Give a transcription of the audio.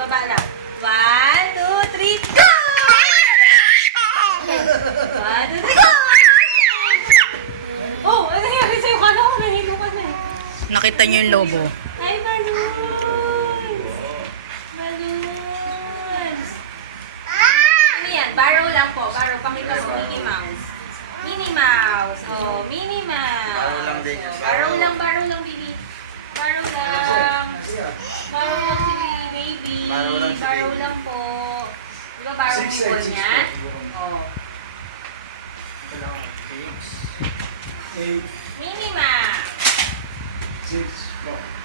baba lang. 1, 2, 3, go! 1, 2, 3, go! Oh, ano nangyari sa'yo? Kala ko nahilo ka na eh. Nakita niyo yung lobo. Ay, balloons! Balloons! Ano yan? Barrow lang po. Barrow. Pakita mo. Minnie Mouse. Minnie Mouse. Oh, Minnie Mouse. Barrow lang din. Barrow lang, baby. Barrow lang. Barrow lang si baby. Barrow lang po. Di ba barrow yung ball niyan? Oh. Minnie Mouse. 6, 4.